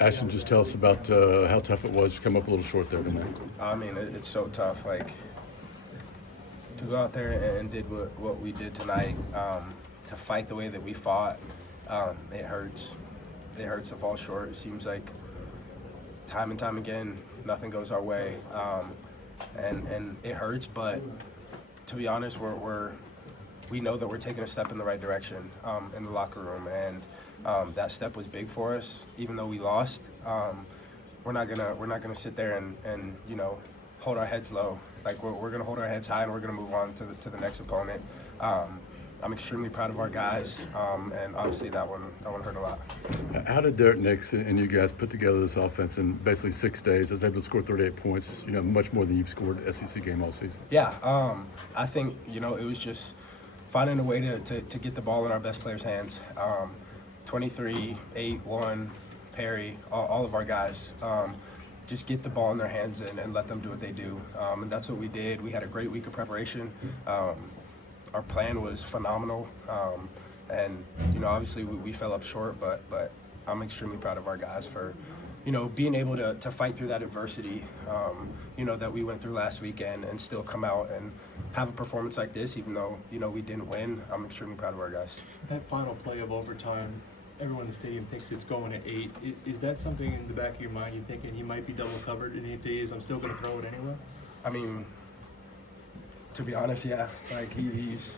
Ashton, just tell us about how tough it was to come up a little short there tonight. I mean, it's so tough. Like, to go out there and did what we did tonight, to fight the way that we fought, it hurts. It hurts to fall short. It seems like time and time again, nothing goes our way, and it hurts. But to be honest, we know that we're taking a step in the right direction in the locker room, and that step was big for us. Even though we lost, we're not gonna sit there and hold our heads low. Like we're gonna hold our heads high, and we're gonna move on to the next opponent. I'm extremely proud of our guys, and obviously that one hurt a lot. How did Derek Nix and you guys put together this offense in basically 6 days? I was able to score 38 points, much more than you've scored SEC game all season. Yeah, I think it was just finding a way to get the ball in our best players' hands. 23, 8, 1, Perry, all of our guys. Just get the ball in their hands and let them do what they do. And that's what we did. We had a great week of preparation. Our plan was phenomenal. And obviously we fell up short, but I'm extremely proud of our guys for being able to fight through that adversity, that we went through last weekend and still come out and have a performance like this, even though, we didn't win. I'm extremely proud of our guys. That final play of overtime, everyone in the stadium thinks it's going at 8. Is that something in the back of your mind you're thinking he might be double covered, and if he is, I'm still going to throw it anyway? I mean, to be honest, yeah. Like, he's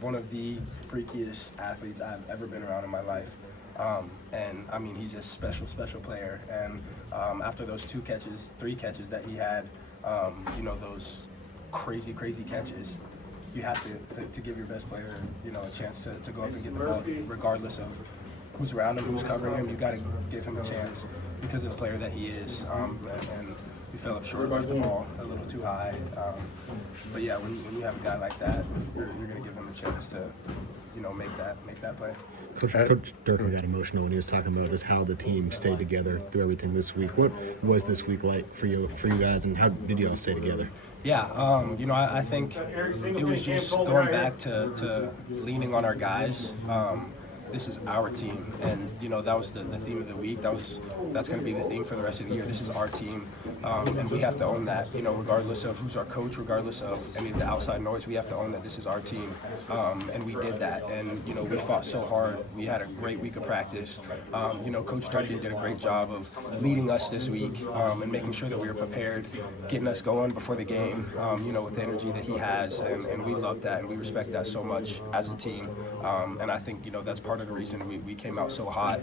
one of the freakiest athletes I've ever been around in my life. And I mean, he's a special player. And after those 3 catches that he had, those crazy catches, you have to give your best player, a chance to go up and get the ball, regardless of who's around him, who's covering him. You got to give him a chance because of the player that he is. And we fell up short, left the ball a little too high. But yeah, when you have a guy like that, you're going to give him a chance to, make that play. Coach Durkin got emotional when he was talking about just how the team stayed together through everything this week. What was this week like for you guys, and how did you all stay together? Yeah, I think it was just going back to leaning on our guys. This is our team, and that was the theme of the week. That's going to be the theme for the rest of the year. This is our team, and we have to own that. Regardless of who's our coach, regardless of any of the outside noise, we have to own that this is our team, and we did that. And we fought so hard. We had a great week of practice. Coach Durkin did a great job of leading us this week and making sure that we were prepared, getting us going before the game. With the energy that he has, and we love that, and we respect that so much as a team. And I think that's part of the reason we came out so hot,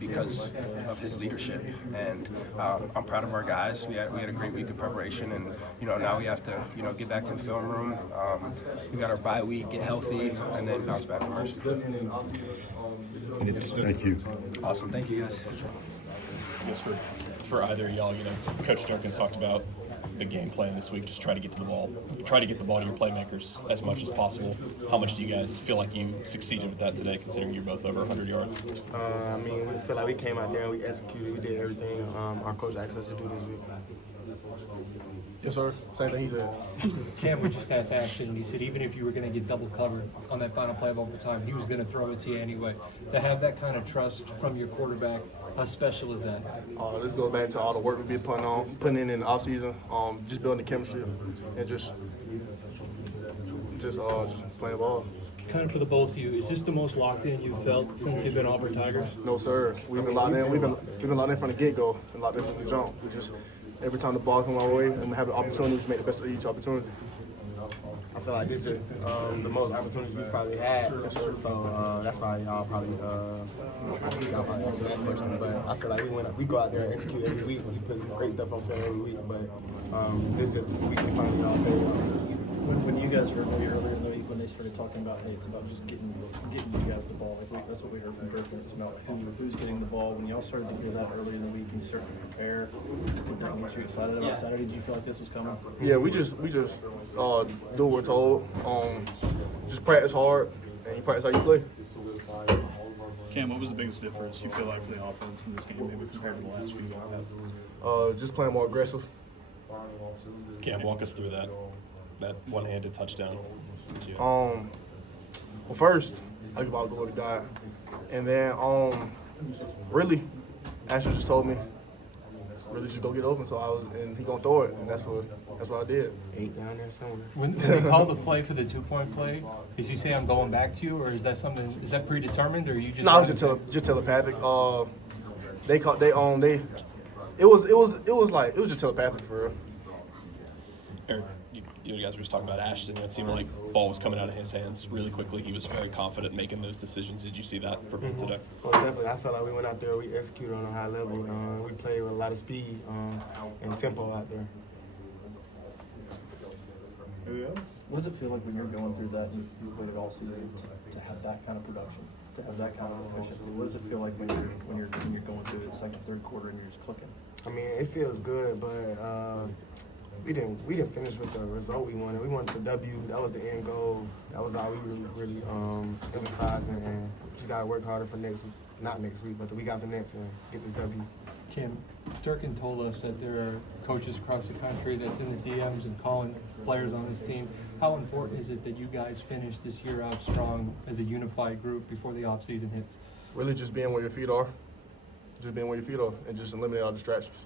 because of his leadership. And I'm proud of our guys. We had a great week of preparation, and now we have to get back to the film room. We got our bye week, get healthy, and then bounce back from ours. Thank you. Awesome. Thank you, guys. I guess for either of y'all, Coach Durkin talked about the game plan this week. Just try to get the ball to your playmakers as much as possible. How much do you guys feel like you succeeded with that today, considering you're both over 100 yards? We feel like we came out there and we executed. We did everything our coach asked us to do this week. Yes, sir. Same thing he said. Cam, we just asked Ashton, and he said even if you were going to get double covered on that final play of overtime, he was going to throw it to you anyway. To have that kind of trust from your quarterback, how special is that? This goes back to all the work we've been putting in the offseason, just building the chemistry and just playing ball. Kind of for the both of you, is this the most locked in you've felt since you've been Auburn Tigers? No, sir. We've been locked in. We've been locked in from the get-go and locked in from the jump. We just every time the ball comes our way and we have an opportunity, we just make the best of each opportunity. I feel like this is just the most opportunities we've probably had. So that's why y'all probably answer that question. But I feel like we go out there and execute every week. We put great stuff on film every week. But this is just the week we finally all pay. When you guys heard me earlier in the week when they started talking about, hey, it's about just getting you guys the ball. That's what we heard from Durkin. It's about who's getting the ball. When y'all started to hear that earlier in the week and you started to prepare, did that get you excited about Saturday? Did you feel like this was coming? Yeah, we just do what we're told. Just practice hard and you practice how you play. Cam, what was the biggest difference you feel like for the offense in this game, maybe compared to the last few? Just playing more aggressive. Cam, walk us through that one-handed touchdown. Well, first, I give all glory to God. And then, really, Ashton just told me, really just go get open. So and he gonna throw it, and that's what I did. 8 down there somewhere. When they call the play for the 2-point play, does he say I'm going back to you, or is that predetermined, or you just? No, just telepathic. It was just telepathic for real. Eric, you guys were just talking about Ashton. It seemed like ball was coming out of his hands really quickly. He was very confident making those decisions. Did you see that from him today? Well, definitely. I felt like we went out there, we executed on a high level. We played with a lot of speed and tempo out there. What does it feel like when you're going through that and you've waited all season to have that kind of production, to have that kind of efficiency? What does it feel like when you're going through the second, third quarter and you're just clicking? I mean, it feels good, but we didn't finish with the result we wanted. We wanted the W. That was the end goal. That was all we really emphasizing, and we just gotta work harder for not next week, but the week after next, and get this W. Kim, Durkin told us that there are coaches across the country that's in the DMs and calling players on this team. How important is it that you guys finish this year out strong as a unified group before the offseason hits? Really just being where your feet are. Just being where your feet are and just eliminate all distractions.